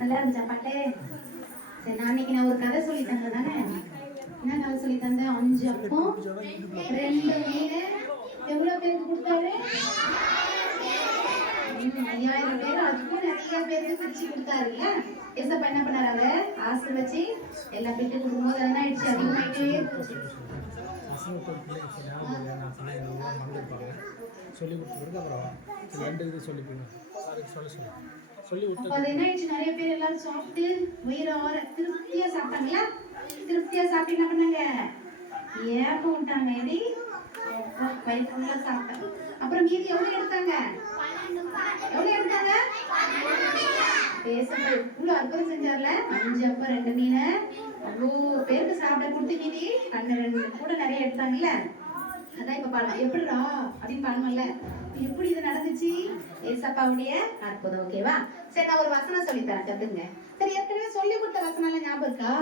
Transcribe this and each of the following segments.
நல்லா இருந்துச்சா பாட்டு? சரி, நான் ஒரு கதை சொல்லி தந்தேன் தானே. என்ன கதை சொல்லி தந்தேன்? 5 அப்பம் 2 மீன் எவ்வளவு பேருக்கு கொடுத்தாரு? 5000 பேர். அதுக்கும் நிறைய பேருக்கு பிரிச்சு கொடுத்தாருல்ல. ஏசப்பா என்ன பண்ணாரு? அதை ஆசை வச்சு எல்லா பிட்டு கொடுக்கும்போது அதெல்லாம் ஆயிடுச்சு, அதிகமாயிட்டே இருந்துச்சு. சொல்லி கொடுத்துருக்கு. அப்புறம் 2 இது சொல்லிப்பீங்க சொல்லி விட்டு அது என்ன ஆயிடுச்சு, நிறைய பேர் எல்லாரும் சாப்பிட்டு வயிறார திருப்தியா சாப்பிட்டாங்களா? திருப்தியா சாப்பிட்டு என்ன பண்ணாங்க? ஏப்பம் விட்டாங்க. எப்படி வயிறு ஃபுல்லா சாப்பிட்டாங்க. அப்புறம் மீதி எவ்வளவு எடுத்தாங்க? எவ்வளவு எடுத்தாங்க? பேசப்ப இவ்வளவு அற்புதம் செஞ்சார்ல. 5 அப்பம் 2 மீன் அவ்வளோ பேருக்கு சாப்பிட கொடுத்து மீதி 12 கூட நிறைய எடுத்தாங்கல்ல. அதான் இப்ப பாடலாம். எப்படிடா அப்படின்னு பாடணும்ல. எப்படி இது நடந்துச்சு? ஏசப்பாவுடைய அற்புதம். ஓகேவா? சரி, நான் ஒரு வசனம் சொல்லித்தரேன், கத்துங்க. சரி, ஏற்கனவே சொல்லி கொடுத்த வசனம் எல்லாம் ஞாபகம் இருக்கா?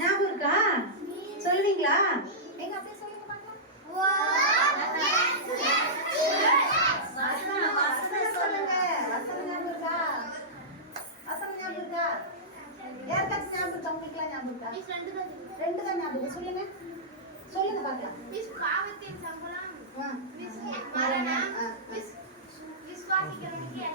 ஞாபகம் இருக்கா? சொல்லுவீங்களா? எங்க அப்படியே சொல்லுங்க பாக்கலாம். சொல்லுங்க. வசனம் ஞாபகம் இருக்கா? வசனம் ஞாபகம் இருக்கா? யாருக்காச்சும் ஞாபகம் இருக்கா? உங்களுக்குலாம் ஞாபகம் இருக்கா? 2 தான் ஞாபகம். சொல்லுங்க சொல்லுங்க பாக்கலாம். பாவத்தின் சம்பளம் மரணம்.